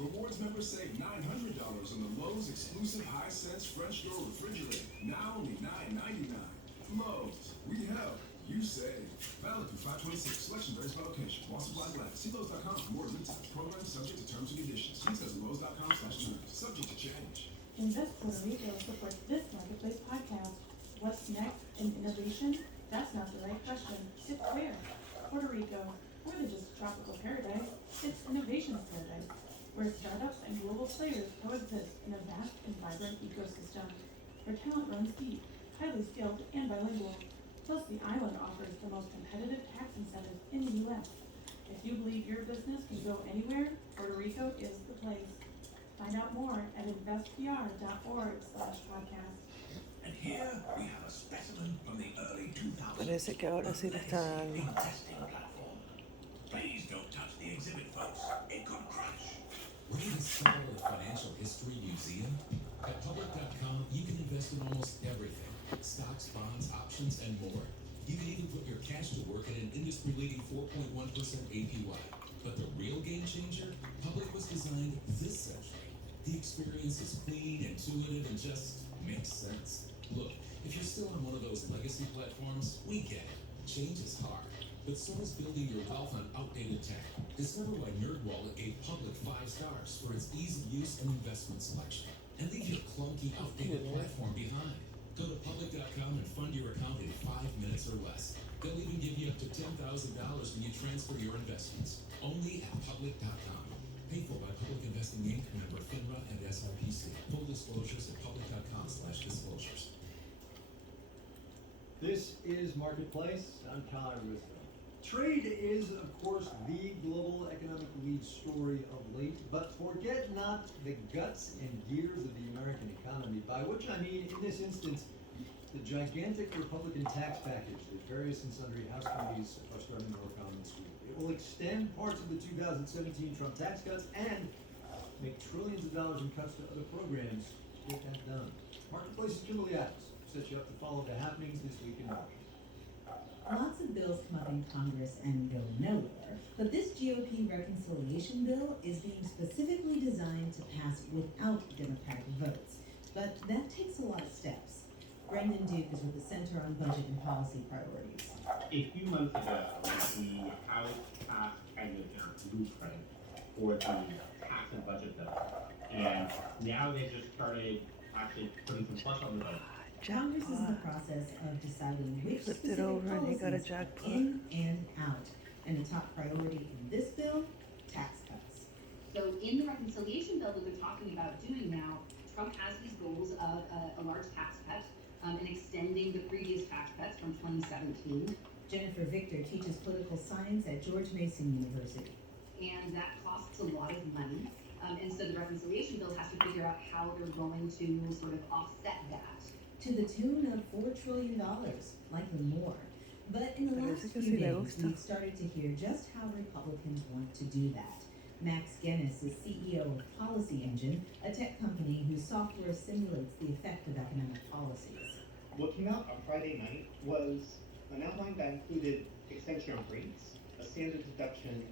Rewards members save $900 on the Lowe's exclusive Hisense French door refrigerator. Now only $9.99. Lowe's, we help, you save. Valid through 5/26. Selection varies by location. While supplies last. See Lowe's.com for more details. Program subject to terms and conditions. Details at Lowe's.com/terms. Subject to change. Invest Puerto Rico supports this Marketplace podcast. What's next in innovation? That's not the right question. It's where? Puerto Rico, more than just a tropical paradise, it's innovation's paradise, where startups and global players coexist in a vast and vibrant ecosystem, where talent runs deep, highly skilled and bilingual. Plus, the island offers the most competitive tax incentives in the U.S. If you believe your business can go anywhere, Puerto Rico is the place. Find out more at investpr.org/podcast. And here we have a specimen from the early 2000s. Parece que ahora sí le están dando. Testing platform. Please don't touch the exhibit, folks. It could crash. Ready to discover the Financial History Museum? At Public.com, you can invest in almost everything. Stocks, bonds, options, and more. You can even put your cash to work at an industry-leading 4.1% APY. But the real game changer? Public was designed this century. The experience is clean, intuitive, and just makes sense. Look, if you're still on one of those legacy platforms, we get it. Change is hard. But so is building your wealth on outdated tech. Discover why NerdWallet gave Public 5 stars for its ease of use and investment selection. And leave your clunky, outdated platform behind. Go to Public.com and fund your account in 5 minutes or less. They'll even give you up to $10,000 when you transfer your investments. Only at Public.com. Paid for by Public Investing Inc., member FINRA and SIPC. Full disclosures at Public.com/disclosures. This is Marketplace. I'm Connor Wisdom. Trade is, of course, the global economic lead story of late, but forget not the guts and gears of the American economy, by which I mean, in this instance, the gigantic Republican tax package that various and sundry House committees are starting to work on this week. It will extend parts of the 2017 Trump tax cuts and make trillions of dollars in cuts to other programs to get that done. Marketplace's Kimberly Adams sets you up to follow the happenings this week in Washington. Lots of bills come up in Congress and go nowhere, but this GOP reconciliation bill is being specifically designed to pass without Democratic votes. But that takes a lot of steps. Brendan Duke is with the Center on Budget and Policy Priorities. A few months ago, the House passed kind of their blueprint for the tax and budget bill. And now they just started actually putting some flesh on the bone. Congress is in the process of deciding which Flipped it specific over and you got a policies jackpot. in and out. And the top priority in this bill, tax cuts. So in the reconciliation bill that we're talking about doing now, Trump has these goals of a large tax cut and extending the previous tax cuts from 2017. Jennifer Victor teaches political science at George Mason University. And that costs a lot of money. And so the reconciliation bill has to figure out how they're going to sort of offset that. To the tune of $4 trillion, likely more. But in the last Parece que few sí le days, gusta. we've started to hear just how Republicans want to do that. Max Guinness is CEO of Policy Engine, a tech company whose software simulates the effect of economic policies. What came out on Friday night was an outline that included extension of rates, a standard deduction,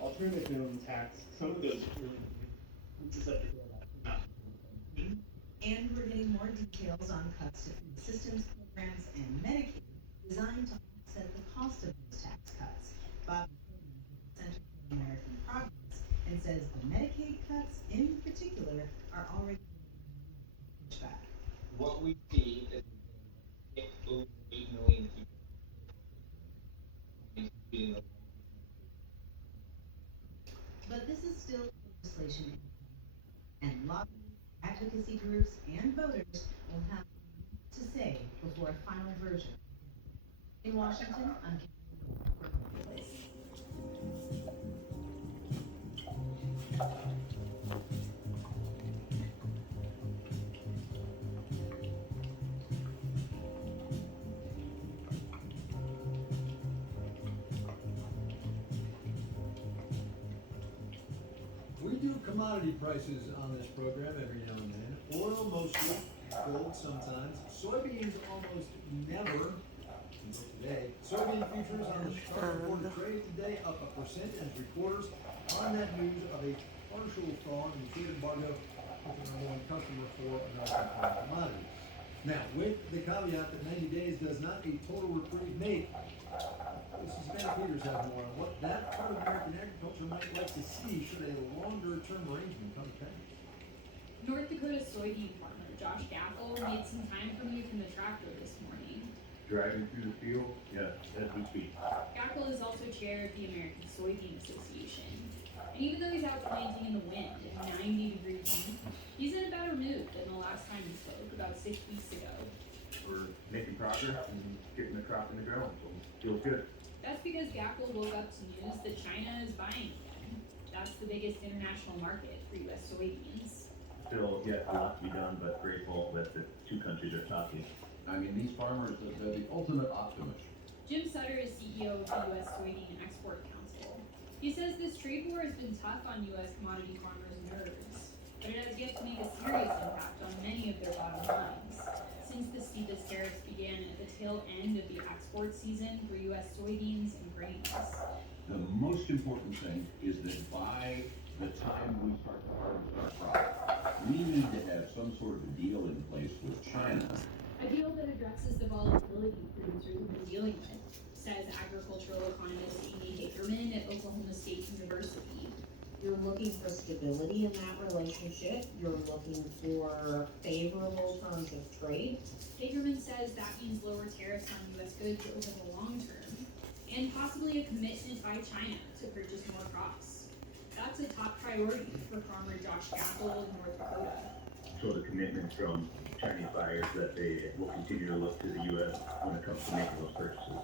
alternative minimum tax. Some of those And we're getting more details on cuts to food systems programs and Medicaid designed to offset the cost of those tax cuts. Bob Center for American Progress and says the Medicaid cuts in particular are already pushed back. what we see is over 8 million people. But this is still legislation, and lobbyists, advocacy groups, and voters will have to say before a final version. In Washington, I'm Marketplace. We do commodity prices on this program every now and then. Oil mostly, gold sometimes, soybeans almost never until today. Soybean futures on the Chicago Board of Trade today up 1.75% on that news of a partial thaw in the trade embargo with the number one customer for American commodities. Now, with the caveat that 90 days does not a total reprieve make, Savannah Peters has more on what that part of American agriculture might like to see should a longer-term arrangement come to pass. North Dakota soybean farmer Josh Gaffel made some time for me from the tractor this morning. Driving through the field? Yeah, as we speak. Gaffel is also chair of the American Soybean Association. And even though he's out planting in the wind in 90-degree heat, he's in a better mood than the last time we spoke, about 6 weeks ago. We're making progress and getting the crop in the ground, so it feels good. That's because Gaffel woke up to news that China is buying again. That's the biggest international market for U.S. soybeans. Still, yet a lot to be done, but grateful that the two countries are talking. I mean, these farmers, they're the ultimate optimists. Jim Sutter is CEO of the U.S. Soybean Export Council. He says this trade war has been tough on U.S. commodity farmers' nerves, but it has yet to make a serious impact on many of their bottom lines, since the steepest tariffs began at the tail end of the export season for U.S. soybeans and grains. The most important thing is that by the time we start to harvest our crop, we need to have some sort of a deal in place with China. A deal that addresses the volatility producers have been dealing with, says agricultural economist Amy Hagerman at Oklahoma State University. You're looking for stability in that relationship. You're looking for favorable terms of trade. Hagerman says that means lower tariffs on U.S. goods over the long term, and possibly a commitment by China to purchase more crops. That's a top priority for farmer Josh Gaffel in North Dakota. So the commitment from Chinese buyers that they will continue to look to the U.S. when it comes to making those purchases.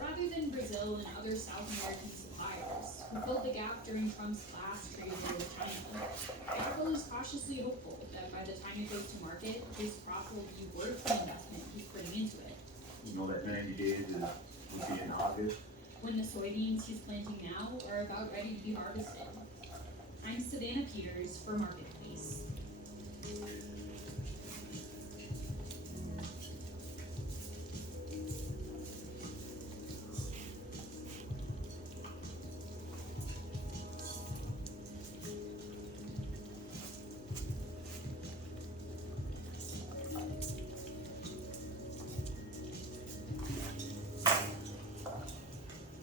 Rather than Brazil and other South American suppliers, who filled the gap during Trump's last trade war with China, Gaffel is cautiously hopeful that by the time it goes to market, this crop will be worth the investment he's putting into it. You know that 90 days would be in August. When the soybeans he's planting now are about ready to be harvested. I'm Savannah Peters for Marketplace.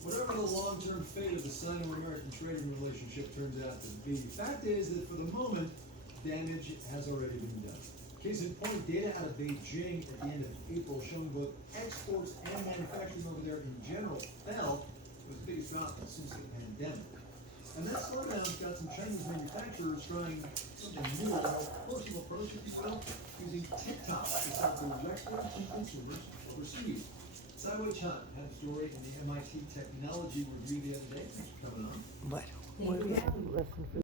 Whatever the long-term fate of the Sino-American trading relationship turns out to be, the fact is that for the moment, damage has already been done. Case in point, data out of Beijing at the end of April showing both exports and manufacturing over there in general fell, was the biggest drop since the pandemic. And that slowdown's got some Chinese manufacturers trying something new, a more personal approach, if you will, using TikTok to sell directly to consumers overseas. Saiwei Chan had a story in the MIT Technology Review the other day. Thanks for coming on. Bueno, muy bien.